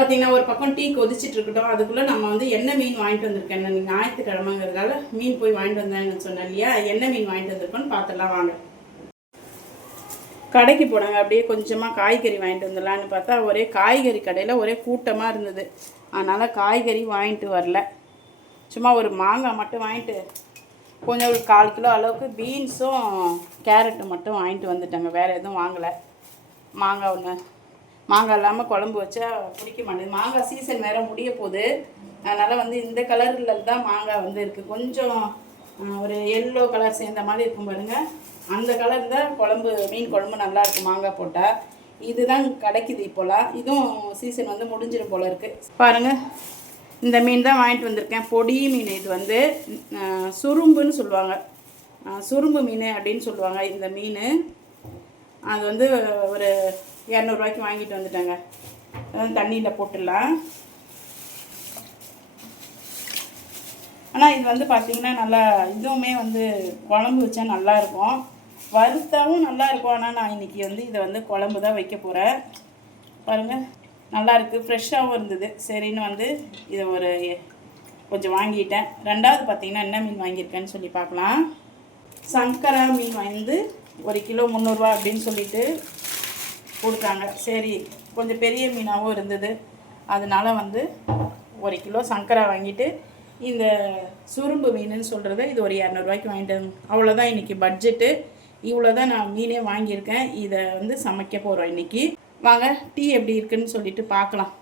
பார்த்தீங்கன்னா ஒரு பக்கம் டீ கொதிச்சிட்டு இருக்கட்டும். அதுக்குள்ளே நம்ம வந்து என்ன மீன் வாங்கிட்டு வந்திருக்கேன். நீங்கள் ஞாயிற்றுக்கிழமைங்கிறதால மீன் போய் வாங்கிட்டு வந்தேன்னு சொன்னேன் இல்லையா? என்ன மீன் வாங்கிட்டு வந்திருக்கோன்னு பார்த்துடலாம் வாங்க. கடைக்கு போனாங்க, அப்படியே கொஞ்சமாக காய்கறி வாங்கிட்டு வந்துடலான்னு பார்த்தா ஒரே காய்கறி கடையில் ஒரே கூட்டமாக இருந்தது. அதனால் காய்கறி வாங்கிட்டு வரல. சும்மா ஒரு மாங்காய் மட்டும் வாங்கிட்டு கொஞ்சம் ஒரு 1/4 கிலோ அளவுக்கு பீன்ஸும் கேரட்டும் மட்டும் வாங்கிட்டு வந்துட்டாங்க. வேறு எதுவும் வாங்கலை. மாங்காய் ஒன்று, மாங்காய் இல்லாமல் குழம்பு வச்சா பிடிக்க மாட்டேங்குது. மாங்காய் சீசன் வேறு முடிய போகுது. அதனால் வந்து இந்த கலரில் தான் மாங்காய் வந்து இருக்குது. கொஞ்சம் ஒரு எல்லோ கலர் சேர்ந்த மாதிரி இருக்கும் பாருங்கள். அந்த கலர் தான் குழம்பு, மீன் குழம்பு நல்லாயிருக்கும் மாங்காய் போட்டால். இதுதான் கிடைக்குது இப்போலாம். இதுவும் சீசன் வந்து முடிஞ்சிடும் போல் இருக்குது. பாருங்கள், இந்த மீன் தான் வாங்கிட்டு வந்திருக்கேன். பொடி மீன். இது வந்து சுரும்புன்னு சொல்லுவாங்க. சுரும்பு மீன் அப்படின்னு சொல்லுவாங்க இந்த மீன். அது வந்து ஒரு 200 ரூபாய்க்கு வாங்கிட்டு வந்துட்டாங்க. தண்ணியில் போட்டுடலாம். ஆனால் இது வந்து பார்த்திங்கன்னா நல்லா, இதுவுமே வந்து குழம்பு வச்சா நல்லாயிருக்கும், வறுத்தாவும் நல்லாயிருக்கும். ஆனால் நான் இன்றைக்கி வந்து இதை வந்து குழம்பு தான் வைக்க போகிறேன். பாருங்கள், நல்லாயிருக்கு, ஃப்ரெஷ்ஷாகவும் இருந்தது. சரின்னு வந்து இதை ஒரு கொஞ்சம் வாங்கிட்டேன். ரெண்டாவது பார்த்திங்கன்னா என்ன மீன் வாங்கியிருக்கேன்னு சொல்லி பார்க்கலாம். சங்கரா மீன் வந்து 1 கிலோ 300 ரூபா அப்படின்னு சொல்லிட்டு கொடுத்தாங்க. சரி, கொஞ்சம் பெரிய மீனாகவும் இருந்தது. அதனால் வந்து 1 கிலோ சங்கரா வாங்கிட்டு இந்த சுரும்பு மீனுன்னு சொல்கிறத இது ஒரு 200 ரூபாய்க்கு வாங்கிட்டு. அவ்வளோதான் இன்றைக்கி பட்ஜெட்டு. இவ்வளோ தான் நான் மீனே வாங்கியிருக்கேன். இதை வந்து சமைக்க போகிறோம் இன்றைக்கி. வாங்க டீ எப்படி இருக்குன்னு சொல்லிட்டு பார்க்கலாம்.